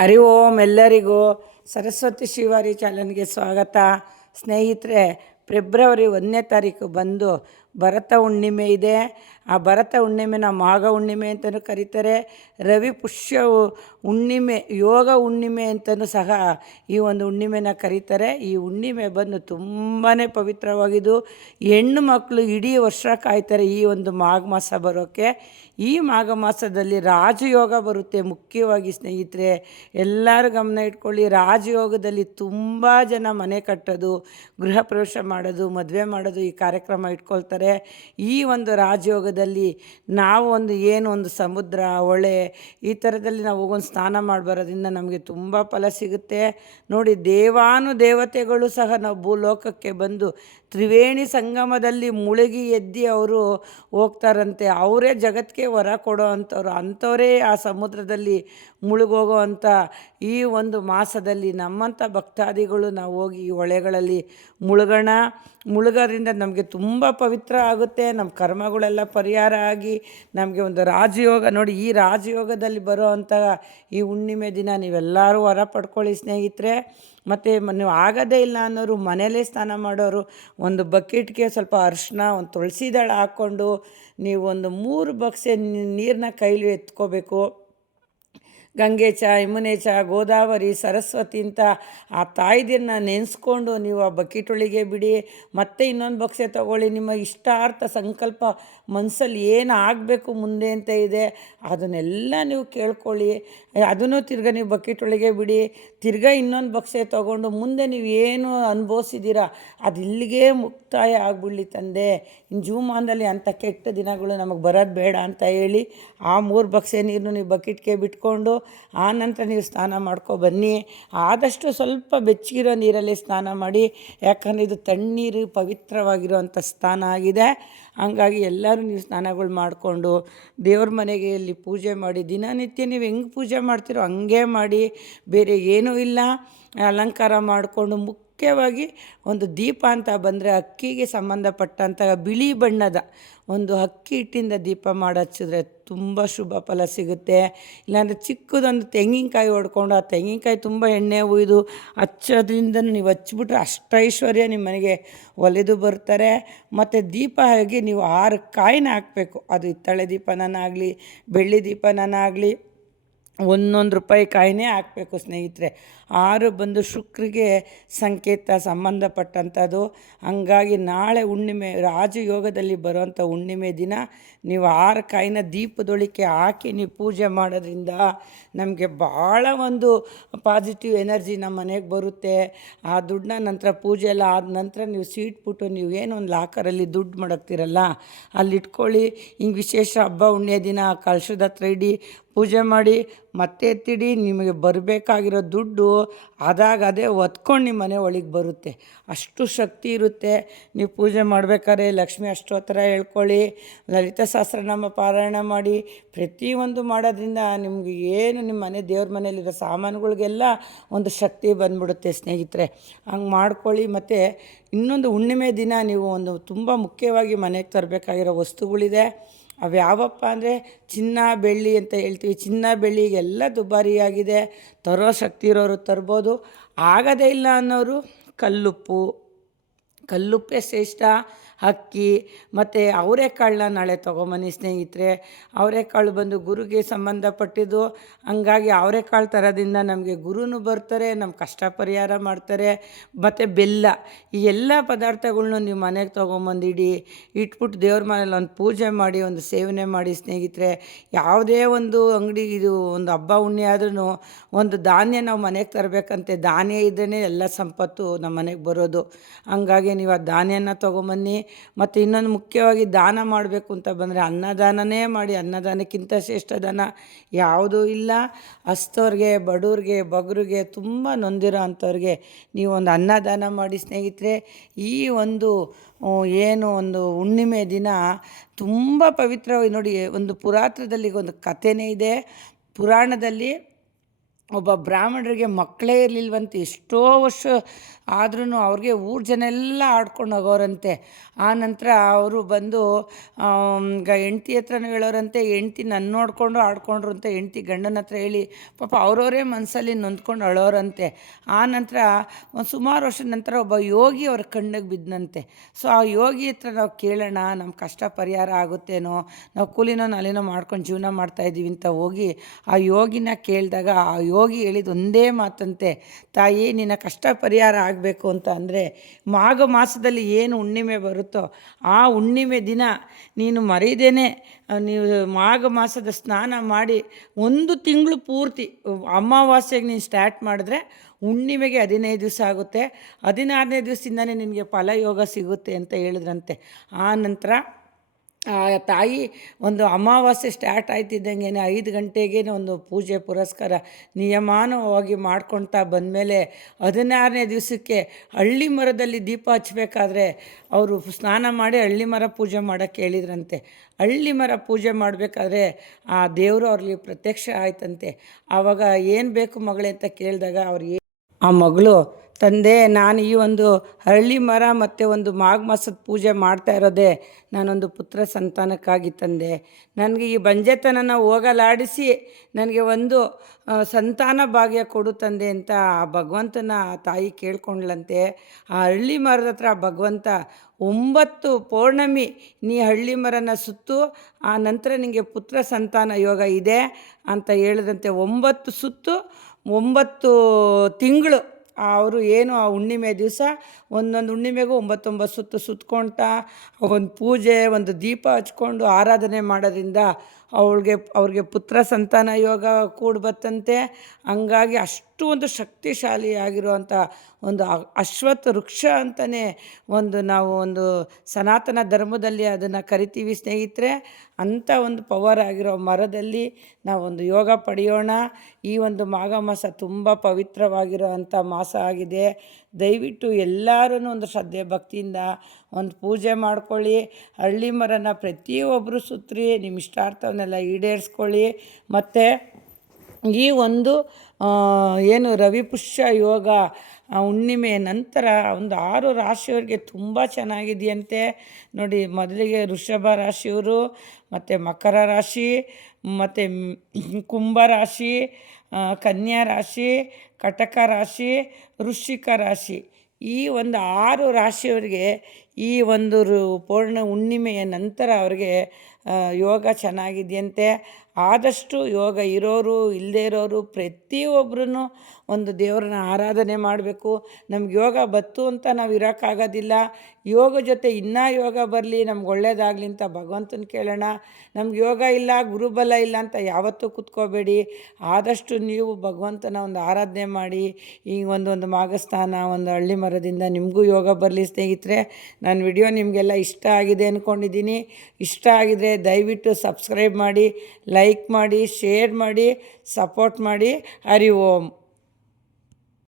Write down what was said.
ಹರಿ ಓಂ ಎಲ್ಲರಿಗೂ ಸರಸ್ವತಿ ಶಿವಾರಿ ಚಾಲನ್ಗೆ ಸ್ವಾಗತ. ಸ್ನೇಹಿತರೆ, ಫೆಬ್ರವರಿ ಒಂದನೇ ತಾರೀಕು ಬಂದು ಭರತ ಹುಣ್ಣಿಮೆ ಇದೆ. ಆ ಭರತ ಹುಣ್ಣಿಮೆನ ಮಾಘ ಹುಣ್ಣಿಮೆ ಅಂತಲೂ ಕರೀತಾರೆ. ರವಿ ಪುಷ್ಯ ಹುಣ್ಣಿಮೆ, ಯೋಗ ಹುಣ್ಣಿಮೆ ಅಂತಲೂ ಸಹ ಈ ಒಂದು ಹುಣ್ಣಿಮೆನ ಕರೀತಾರೆ. ಈ ಹುಣ್ಣಿಮೆ ಬಂದು ತುಂಬಾ ಪವಿತ್ರವಾಗಿದ್ದು, ಹೆಣ್ಣು ಮಕ್ಕಳು ಇಡೀ ವರ್ಷ ಕಾಯ್ತಾರೆ ಈ ಒಂದು ಮಾಘ ಮಾಸ ಬರೋಕ್ಕೆ. ಈ ಮಾಘ ಮಾಸದಲ್ಲಿ ರಾಜಯೋಗ ಬರುತ್ತೆ ಮುಖ್ಯವಾಗಿ ಸ್ನೇಹಿತರೆ. ಎಲ್ಲರೂ ಗಮನ ಇಟ್ಕೊಳ್ಳಿ, ರಾಜಯೋಗದಲ್ಲಿ ತುಂಬ ಜನ ಮನೆ ಕಟ್ಟೋದು, ಗೃಹ ಪ್ರವೇಶ ಮಾಡೋದು, ಮದುವೆ ಮಾಡೋದು ಈ ಕಾರ್ಯಕ್ರಮ ಇಟ್ಕೊಳ್ತಾರೆ. ಈ ಒಂದು ರಾಜಯೋಗದಲ್ಲಿ ನಾವು ಒಂದು ಏನು ಒಂದು ಸಮುದ್ರ, ಹೊಳೆ, ಈ ಥರದಲ್ಲಿ ನಾವು ಹೋಗೊಂದು ಸ್ನಾನ ಮಾಡಿ ಬರೋದ್ರಿಂದ ನಮಗೆ ತುಂಬ ಫಲ ಸಿಗುತ್ತೆ. ನೋಡಿ, ದೇವಾನು ದೇವತೆಗಳು ಸಹ ನಾವು ಭೂಲೋಕಕ್ಕೆ ಬಂದು ತ್ರಿವೇಣಿ ಸಂಗಮದಲ್ಲಿ ಮುಳುಗಿ ಎದ್ದಿ ಅವರು ಹೋಗ್ತಾರಂತೆ. ಅವರೇ ಜಗತ್ತಿಗೆ ವರ ಕೊಡೋ ಅಂಥವ್ರು, ಅಂಥವರೇ ಆ ಸಮುದ್ರದಲ್ಲಿ ಮುಳುಗೋಗೋ ಅಂಥ ಈ ಒಂದು ಮಾಸದಲ್ಲಿ ನಮ್ಮಂಥ ಭಕ್ತಾದಿಗಳು ನಾವು ಹೋಗಿ ಈ ಹೊಳೆಗಳಲ್ಲಿ ಮುಳುಗೋಣ. ಮುಳುಗೋದ್ರಿಂದ ನಮಗೆ ತುಂಬ ಪವಿತ್ರ ಆಗುತ್ತೆ. ನಮ್ಮ ಕರ್ಮಗಳೆಲ್ಲ ಪರಿಹಾರ ಆಗಿ ನಮಗೆ ಒಂದು ರಾಜಯೋಗ, ನೋಡಿ ಈ ರಾಜಯೋಗದಲ್ಲಿ ಬರೋ ಈ ಹುಣ್ಣಿಮೆ ದಿನ ನೀವೆಲ್ಲರೂ ಹೊರ ಪಡ್ಕೊಳ್ಳಿ ಸ್ನೇಹಿತರೆ. ಮತ್ತು ನೀವು ಆಗೋದೇ ಇಲ್ಲ ಅನ್ನೋರು ಮನೇಲೇ ಸ್ನಾನ ಮಾಡೋರು, ಒಂದು ಬಕೆಟ್ಗೆ ಸ್ವಲ್ಪ ಅರಿಶಿನ ಒಂದು ತುಳಸಿ ದಳ ಹಾಕ್ಕೊಂಡು ನೀವು ಒಂದು ಮೂರು ಬಕ್ಸೆ ನೀರನ್ನ ಕೈಲಿ ಎತ್ಕೋಬೇಕು. ಗಂಗೆ ಚ, ಯಮುನೆ ಚ, ಗೋದಾವರಿ ಸರಸ್ವತಿ ಅಂತ ಆ ತಾಯ್ದಿರನ್ನ ನೆನೆಸ್ಕೊಂಡು ನೀವು ಆ ಬಕೆಟ್ ಒಳಗೆ ಬಿಡಿ. ಮತ್ತೆ ಇನ್ನೊಂದು ಬಕ್ಸೆ ತಗೊಳ್ಳಿ. ನಿಮ್ಮ ಇಷ್ಟಾರ್ಥ ಸಂಕಲ್ಪ ಮನಸ್ಸಲ್ಲಿ ಏನು ಆಗಬೇಕು ಮುಂದೆ ಅಂತ ಇದೆ, ಅದನ್ನೆಲ್ಲ ನೀವು ಕೇಳ್ಕೊಳ್ಳಿ. ಅದನ್ನು ತಿರ್ಗಾ ನೀವು ಬಕೆಟ್ ಒಳಗೆ ಬಿಡಿ. ತಿರ್ಗಾ ಇನ್ನೊಂದು ಬಕ್ಸೆ ತಗೊಂಡು ಮುಂದೆ ನೀವು ಏನು ಅನುಭವಿಸಿದ್ದೀರಾ ಅದು ಇಲ್ಲಿಗೆ ಮುಕ್ತಾಯ ಆಗ್ಬಿಡಲಿ ತಂದೆ. ಇನ್ನು ಜೂಮಾನದಲ್ಲಿ ಅಂಥ ಕೆಟ್ಟ ದಿನಗಳು ನಮಗೆ ಬರೋದು ಬೇಡ ಅಂತ ಹೇಳಿ ಆ ಮೂರು ಬಕ್ಸೆ ನೀರನ್ನು ನೀವು ಬಕೆಟ್ಗೆ ಬಿಟ್ಕೊಂಡು ಆ ನಂತರ ನೀವು ಸ್ನಾನ ಮಾಡ್ಕೊ ಬನ್ನಿ. ಆದಷ್ಟು ಸ್ವಲ್ಪ ಬೆಚ್ಚಗಿರೋ ನೀರಲ್ಲಿ ಸ್ನಾನ ಮಾಡಿ. ಯಾಕಂದರೆ ಇದು ತಣ್ಣೀರು ಪವಿತ್ರವಾಗಿರುವಂಥ ಸ್ಥಾನ ಆಗಿದೆ. ಹಂಗಾಗಿ ಎಲ್ಲರೂ ನೀವು ಸ್ನಾನಗಳು ಮಾಡಿಕೊಂಡು ದೇವ್ರ ಮನೆಗೆ ಇಲ್ಲಿ ಪೂಜೆ ಮಾಡಿ ದಿನನಿತ್ಯ ನೀವು ಹೆಂಗೆ ಪೂಜೆ ಮಾಡ್ತೀರೋ ಹಂಗೆ ಮಾಡಿ. ಬೇರೆ ಏನೂ ಇಲ್ಲ. ಅಲಂಕಾರ ಮಾಡಿಕೊಂಡು ಮುಖ್ಯವಾಗಿ ಒಂದು ದೀಪ ಅಂತ ಬಂದರೆ ಅಕ್ಕಿಗೆ ಸಂಬಂಧಪಟ್ಟಂಥ ಬಿಳಿ ಬಣ್ಣದ ಒಂದು ಅಕ್ಕಿ ಹಿಟ್ಟಿಂದ ದೀಪ ಮಾಡಿ ಹಚ್ಚಿದ್ರೆ ತುಂಬ ಶುಭ ಫಲ ಸಿಗುತ್ತೆ. ಇಲ್ಲಾಂದರೆ ಚಿಕ್ಕದೊಂದು ತೆಂಗಿನಕಾಯಿ ಹೊಡ್ಕೊಂಡು ಆ ತೆಂಗಿನಕಾಯಿ ತುಂಬ ಎಣ್ಣೆ ಹುಯ್ದು ಹಚ್ಚೋದ್ರಿಂದ ನೀವು ಹಚ್ಬಿಟ್ರೆ ಅಷ್ಟೈಶ್ವರ್ಯ ನಿಮ್ಮ ಮನೆಗೆ ಒಲೆದು ಬರ್ತಾರೆ. ಮತ್ತು ದೀಪ ಹಾಗೆ ನೀವು ಆರು ಕಾಯಿನ ಹಾಕಬೇಕು. ಅದು ಹಿತ್ತಾಳೆ ದೀಪನಾಗಲಿ ಬೆಳ್ಳಿ ದೀಪನಾಗಲಿ ಒಂದೊಂದು ರೂಪಾಯಿ ಕಾಯಿನೇ ಹಾಕಬೇಕು ಸ್ನೇಹಿತರೆ. ಆರು ಬಂದು ಶುಕ್ರಿಗೆ ಸಂಕೇತ ಸಂಬಂಧಪಟ್ಟಂಥದ್ದು. ಹಂಗಾಗಿ ನಾಳೆ ಹುಣ್ಣಿಮೆ ರಾಜಯೋಗದಲ್ಲಿ ಬರುವಂಥ ಹುಣ್ಣಿಮೆ ದಿನ ನೀವು ಆರು ಕಾಯಿನ ದೀಪದೊಳಿಕೆ ಹಾಕಿ ನೀವು ಪೂಜೆ ಮಾಡೋದ್ರಿಂದ ನಮಗೆ ಭಾಳ ಒಂದು ಪಾಸಿಟಿವ್ ಎನರ್ಜಿ ನಮ್ಮ ಮನೆಗೆ ಬರುತ್ತೆ. ಆ ದುಡ್ಡನ್ನ ನಂತರ ಪೂಜೆ ಎಲ್ಲ ಆದ ನಂತರ ನೀವು ಸೀಟ್ಬಿಟ್ಟು ನೀವು ಏನೋ ಒಂದು ಲಾಕರಲ್ಲಿ ದುಡ್ಡು ಮಾಡೋಕ್ತಿರಲ್ಲ ಅಲ್ಲಿ ಇಟ್ಕೊಳ್ಳಿ ಹಿಂಗೆ ವಿಶೇಷ ಹಬ್ಬ ಹುಣ್ಣಿಮೆ ದಿನ ಕಳಶದ ಹತ್ರ ಇಡಿ ಪೂಜೆ ಮಾಡಿ ಮತ್ತೆ ತಿಡಿ ನಿಮಗೆ ಬರಬೇಕಾಗಿರೋ ದುಡ್ಡು ಅದಾಗ ಅದೇ ಒತ್ಕೊಂಡು ನಿಮ್ಮ ಮನೆ ಒಳಗೆ ಬರುತ್ತೆ. ಅಷ್ಟು ಶಕ್ತಿ ಇರುತ್ತೆ. ನೀವು ಪೂಜೆ ಮಾಡಬೇಕಾದ್ರೆ ಲಕ್ಷ್ಮಿ ಅಷ್ಟೋತ್ತರ ಹೇಳ್ಕೊಳ್ಳಿ, ಲಲಿತ ಸಹಸ್ರನಾಮ ಪಾರಾಯಣ ಮಾಡಿ, ಪ್ರತಿಯೊಂದು ಮಾಡೋದ್ರಿಂದ ನಿಮ್ಗೆ ಏನು ನಿಮ್ಮ ಮನೆ ದೇವ್ರ ಮನೇಲಿರೋ ಸಾಮಾನುಗಳಿಗೆಲ್ಲ ಒಂದು ಶಕ್ತಿ ಬಂದ್ಬಿಡುತ್ತೆ ಸ್ನೇಹಿತರೆ. ಹಂಗೆ ಮಾಡ್ಕೊಳ್ಳಿ ಮತ್ತು ಇನ್ನೊಂದು ಹುಣ್ಣಿಮೆ ದಿನ ನೀವು ಒಂದು ತುಂಬ ಮುಖ್ಯವಾಗಿ ಮನೆಗೆ ತರಬೇಕಾಗಿರೋ ವಸ್ತುಗಳಿದೆ. ಅವು ಯಾವಪ್ಪ ಅಂದರೆ ಚಿನ್ನ, ಬೆಳ್ಳಿ ಅಂತ ಹೇಳ್ತೀವಿ. ಚಿನ್ನ ಬೆಳ್ಳಿಗೆಲ್ಲ ದುಬಾರಿಯಾಗಿದೆ. ತರೋ ಶಕ್ತಿ ಇರೋರು ತರ್ಬೋದು. ಆಗೋದೇ ಇಲ್ಲ ಅನ್ನೋರು ಕಲ್ಲುಪ್ಪು. ಕಲ್ಲುಪ್ಪೇ ಶ್ರೇಷ್ಠ. ಅಕ್ಕಿ ಮತ್ತು ಅವರೆಕಾಳನ್ನ ನಾಳೆ ತೊಗೊಂಬನ್ನಿ ಸ್ನೇಹಿತರೆ. ಅವರೆಕಾಳು ಬಂದು ಗುರುಗೆ ಸಂಬಂಧಪಟ್ಟಿದ್ದು, ಹಂಗಾಗಿ ಅವರೆಕಾಳು ಥರದಿಂದ ನಮಗೆ ಗುರುನು ಬರ್ತಾರೆ ನಮ್ಮ ಕಷ್ಟ ಪರಿಹಾರ ಮಾಡ್ತಾರೆ. ಮತ್ತು ಬೆಲ್ಲ, ಈ ಎಲ್ಲ ಪದಾರ್ಥಗಳ್ನು ನೀವು ಮನೆಗೆ ತೊಗೊಂಬಂದಿಡಿ ಇಟ್ಬಿಟ್ಟು ದೇವ್ರ ಮನೇಲಿ ಒಂದು ಪೂಜೆ ಮಾಡಿ, ಒಂದು ಸೇವನೆ ಮಾಡಿ ಸ್ನೇಹಿತರೆ. ಯಾವುದೇ ಒಂದು ಅಂಗಡಿ, ಇದು ಒಂದು ಹಬ್ಬ ಹುಣ್ಣಿ ಆದ್ರೂ ಒಂದು ಧಾನ್ಯ ನಾವು ಮನೆಗೆ ತರಬೇಕಂತೆ, ಧಾನ್ಯ ಇದ್ರೇ ಎಲ್ಲ ಸಂಪತ್ತು ನಮ್ಮ ಮನೆಗೆ ಬರೋದು. ಹಂಗಾಗಿ ನೀವು ಆ ಧಾನ್ಯನ ತೊಗೊಂಬನ್ನಿ. ಮತ್ತು ಇನ್ನೊಂದು ಮುಖ್ಯವಾಗಿ ದಾನ ಮಾಡಬೇಕು ಅಂತ ಬಂದರೆ ಅನ್ನದಾನನೇ ಮಾಡಿ, ಅನ್ನದಾನಕ್ಕಿಂತ ಶ್ರೇಷ್ಠ ದಾನ ಯಾವುದೂ ಇಲ್ಲ. ಅಸ್ತವ್ರಿಗೆ ಬಡವ್ರಿಗೆ ಬಗ್ರಿಗೆ ತುಂಬ ನೊಂದಿರೋ ಅಂಥವ್ರಿಗೆ ನೀವೊಂದು ಅನ್ನದಾನ ಮಾಡಿ ಸ್ನೇಹಿತರೆ, ಈ ಒಂದು ಏನು ಒಂದು ಹುಣ್ಣಿಮೆ ದಿನ ತುಂಬ ಪವಿತ್ರವಾಗಿ ನೋಡಿ, ಒಂದು ಪುರಾತನದಲ್ಲಿ ಒಂದು ಕಥೆನೇ ಇದೆ. ಪುರಾಣದಲ್ಲಿ ಒಬ್ಬ ಬ್ರಾಹ್ಮಣರಿಗೆ ಮಕ್ಕಳೇ ಇರಲಿಲ್ವಂತೆ, ಎಷ್ಟೋ ವರ್ಷ ಆದ್ರೂ ಅವ್ರಿಗೆ ಊರು ಜನ ಎಲ್ಲ ಆಡ್ಕೊಂಡು ಹೋಗೋರಂತೆ. ಆ ನಂತರ ಅವರು ಬಂದು ಹೆಂಡ್ತಿ ಹತ್ರನೂ ಹೇಳೋರಂತೆ, ಹೆಂಡ್ತಿ ನನ್ನ ನೋಡಿಕೊಂಡು ಆಡ್ಕೊಂಡ್ರು ಅಂತ ಹೆಂಡ್ತಿ ಗಂಡನ ಹತ್ರ ಹೇಳಿ, ಪಾಪ ಅವರವರೇ ಮನಸ್ಸಲ್ಲಿ ನೊಂದ್ಕೊಂಡು ಅಳೋರಂತೆ. ಆ ನಂತರ ಒಂದು ಸುಮಾರು ವರ್ಷದ ನಂತರ ಒಬ್ಬ ಯೋಗಿ ಅವ್ರ ಕಣ್ಣಿಗೆ ಬಿದ್ದನಂತೆ ಸೊ ಆ ಯೋಗಿ ಹತ್ರ ನಾವು ಕೇಳೋಣ ನಮ್ಮ ಕಷ್ಟ ಪರಿಹಾರ ಆಗುತ್ತೇನೋ, ನಾವು ಕೂಲಿನೋ ನಾಲಿನೋ ಮಾಡ್ಕೊಂಡು ಜೀವನ ಮಾಡ್ತಾಯಿದ್ದೀವಿ ಅಂತ ಹೋಗಿ ಆ ಯೋಗಿನ ಕೇಳಿದಾಗ, ಆ ಹೇಳಿದ ಒಂದೇ ಮಾತಂತೆ, ತಾಯಿ, ನಿನ್ನ ಕಷ್ಟ ಪರಿಹಾರ ಆಗಬೇಕು ಅಂತ ಅಂದರೆ ಮಾಘ ಮಾಸದಲ್ಲಿ ಏನು ಹುಣ್ಣಿಮೆ ಬರುತ್ತೋ ಆ ಹುಣ್ಣಿಮೆ ದಿನ ನೀನು ಮರೀದೇನೆ, ನೀವು ಮಾಘ ಮಾಸದ ಸ್ನಾನ ಮಾಡಿ ಒಂದು ತಿಂಗಳು ಪೂರ್ತಿ ಅಮಾವಾಸ್ಯೆಗೆ ನೀನು ಸ್ಟಾರ್ಟ್ ಮಾಡಿದ್ರೆ ಹುಣ್ಣಿಮೆಗೆ ಹದಿನೈದು ದಿವಸ ಆಗುತ್ತೆ. ಹದಿನಾರನೇ ದಿವಸದಿಂದನೇ ನಿನಗೆ ಫಲಯೋಗ ಸಿಗುತ್ತೆ ಅಂತ ಹೇಳಿದ್ರಂತೆ. ಆ ನಂತರ ಆ ತಾಯಿ ಒಂದು ಅಮಾವಾಸ್ಯೆ ಸ್ಟಾರ್ಟ್ ಆಯ್ತಿದ್ದಂಗೆ ಐದು ಗಂಟೆಗೆ ಒಂದು ಪೂಜೆ ಪುರಸ್ಕಾರ ನಿಯಮಾನವಾಗಿ ಮಾಡ್ಕೊಳ್ತಾ ಬಂದಮೇಲೆ ಹದಿನಾರನೇ ದಿವಸಕ್ಕೆ ಹಳ್ಳಿ ಮರದಲ್ಲಿ ದೀಪ ಹಚ್ಚಬೇಕಾದ್ರೆ ಅವರು ಸ್ನಾನ ಮಾಡಿ ಹಳ್ಳಿ ಮರ ಪೂಜೆ ಮಾಡೋಕ್ಕೆ ಹೇಳಿದ್ರಂತೆ. ಹಳ್ಳಿ ಮರ ಪೂಜೆ ಮಾಡಬೇಕಾದ್ರೆ ಆ ದೇವರು ಅವ್ರಿಗೆ ಪ್ರತ್ಯಕ್ಷ ಆಯ್ತಂತೆ. ಆವಾಗ ಏನು ಬೇಕು ಮಗಳೇ ಅಂತ ಕೇಳಿದಾಗ ಅವ್ರಿಗೆ ಆ ಮಗಳು ತಂದೆ, ನಾನು ಈ ಒಂದು ಹರಳಿ ಮರ ಮತ್ತು ಒಂದು ಮಾಘ ಮಾಸದ ಪೂಜೆ ಮಾಡ್ತಾ ಇರೋದೇ ನಾನೊಂದು ಪುತ್ರ ಸಂತಾನಕ್ಕಾಗಿ ತಂದೆ. ನನಗೆ ಈ ಬಂಜೆತನನ ಹೋಗಲಾಡಿಸಿ ನನಗೆ ಒಂದು ಸಂತಾನ ಭಾಗ್ಯ ಕೊಡು ತಂದೆ ಅಂತ ಆ ಭಗವಂತನ ತಾಯಿ ಕೇಳ್ಕೊಂಡ್ಲಂತೆ ಆ ಹಳ್ಳಿ ಮರದ ಹತ್ರ ಭಗವಂತ ಒಂಬತ್ತು ಪೌರ್ಣಮಿ ನೀ ಹಳ್ಳಿ ಮರನ ಸುತ್ತು, ಆ ನಂತರ ನಿನಗೆ ಪುತ್ರ ಸಂತಾನ ಯೋಗ ಇದೆ ಅಂತ ಹೇಳಿದಂತೆ ಒಂಬತ್ತು ಸುತ್ತು, ಒಂಬತ್ತು ತಿಂಗಳು ಅವರು ಏನು ಆ ಹುಣ್ಣಿಮೆ ದಿವಸ ಒಂದೊಂದು ಹುಣ್ಣಿಮೆಗೂ ಒಂಬತ್ತೊಂಬತ್ತು ಸುತ್ತು ಸುತ್ಕೊಳ್ತಾ ಒಂದು ಪೂಜೆ, ಒಂದು ದೀಪ ಹಚ್ಕೊಂಡು ಆರಾಧನೆ ಮಾಡೋದ್ರಿಂದ ಅವಳಿಗೆ, ಅವ್ರಿಗೆ ಪುತ್ರ ಸಂತಾನ ಯೋಗ ಕೂಡ ಬತ್ತಂತೆ. ಹಂಗಾಗಿ ಅಷ್ಟು ಒಂದು ಶಕ್ತಿಶಾಲಿಯಾಗಿರುವಂಥ ಒಂದು ಅಶ್ವತ್ಥ ವೃಕ್ಷ ಅಂತಲೇ ಒಂದು ನಾವು ಒಂದು ಸನಾತನ ಧರ್ಮದಲ್ಲಿ ಅದನ್ನು ಕರಿತೀವಿ ಸ್ನೇಹಿತರೆ. ಅಂಥ ಒಂದು ಪವರ್ ಆಗಿರೋ ಮರದಲ್ಲಿ ನಾವೊಂದು ಯೋಗ ಪಡೆಯೋಣ. ಈ ಒಂದು ಮಾಘ ಮಾಸ ತುಂಬ ಪವಿತ್ರವಾಗಿರೋ ಅಂಥ ಮಾಸ ಆಗಿದೆ. ದಯವಿಟ್ಟು ಎಲ್ಲರೂ ಒಂದು ಶ್ರದ್ಧೆ, ಭಕ್ತಿಯಿಂದ ಒಂದು ಪೂಜೆ ಮಾಡ್ಕೊಳ್ಳಿ. ಹಳ್ಳಿ ಮರನ ಪ್ರತಿಯೊಬ್ಬರು ಸುತ್ತರಿ ನಿಮ್ಮ ಇಷ್ಟಾರ್ಥವನ್ನೆಲ್ಲ ಈಡೇರಿಸ್ಕೊಳ್ಳಿ. ಮತ್ತು ಈ ಒಂದು ಏನು ರವಿಪುಷ್ಯ ಯೋಗ ಹುಣ್ಣಿಮೆ ನಂತರ ಒಂದು ಆರು ರಾಶಿಯವರಿಗೆ ತುಂಬ ಚೆನ್ನಾಗಿದೆಯಂತೆ. ನೋಡಿ, ಮೊದಲಿಗೆ ವೃಷಭ ರಾಶಿಯವರು, ಮತ್ತು ಮಕರ ರಾಶಿ, ಮತ್ತು ಕುಂಭ ರಾಶಿ ಕನ್ಯಾ ರಾಶಿ, ಕಟಕ ರಾಶಿ, ವೃಶ್ಚಿಕ ರಾಶಿ. ಈ ಒಂದು ಆರು ರಾಶಿಯವರಿಗೆ ಈ ಒಂದು ಪೂರ್ಣ ಹುಣ್ಣಿಮೆಯ ನಂತರ ಅವ್ರಿಗೆ ಯೋಗ ಚೆನ್ನಾಗಿದೆಯಂತೆ. ಆದಷ್ಟು ಯೋಗ ಇರೋರು ಇಲ್ಲದೇ ಇರೋರು ಪ್ರತಿಯೊಬ್ಬರೂ ಒಂದು ದೇವ್ರನ್ನ ಆರಾಧನೆ ಮಾಡಬೇಕು. ನಮ್ಗೆ ಯೋಗ ಬತ್ತು ಅಂತ ನಾವು ಇರೋಕ್ಕಾಗೋದಿಲ್ಲ. ಯೋಗ ಜೊತೆ ಇನ್ನೂ ಯೋಗ ಬರಲಿ, ನಮ್ಗೆ ಒಳ್ಳೇದಾಗಲಿ ಅಂತ ಭಗವಂತನ ಕೇಳೋಣ. ನಮ್ಗೆ ಯೋಗ ಇಲ್ಲ, ಗುರುಬಲ ಇಲ್ಲ ಅಂತ ಯಾವತ್ತೂ ಕೂತ್ಕೋಬೇಡಿ. ಆದಷ್ಟು ನೀವು ಭಗವಂತನ ಒಂದು ಆರಾಧನೆ ಮಾಡಿ. ಈಗ ಒಂದೊಂದು ಮಾಗಸ್ಥಾನ ಒಂದು ಹಳ್ಳಿ ಮರದಿಂದ ನಿಮಗೂ ಯೋಗ ಬರಲಿ ಸ್ನೇಹಿತರೆ. ನನ್ನ ವಿಡಿಯೋ ನಿಮಗೆಲ್ಲ ಇಷ್ಟ ಆಗಿದೆ ಅಂದ್ಕೊಂಡಿದ್ದೀನಿ ಇಷ್ಟ ಆಗಿದರೆ ದಯವಿಟ್ಟು ಸಬ್ಸ್ಕ್ರೈಬ್ ಮಾಡಿ ಲೈಕ್ ಮಾಡಿ ಶೇರ್ ಮಾಡಿ ಸಪೋರ್ಟ್ ಮಾಡಿ. ಹರಿ ಓಂ.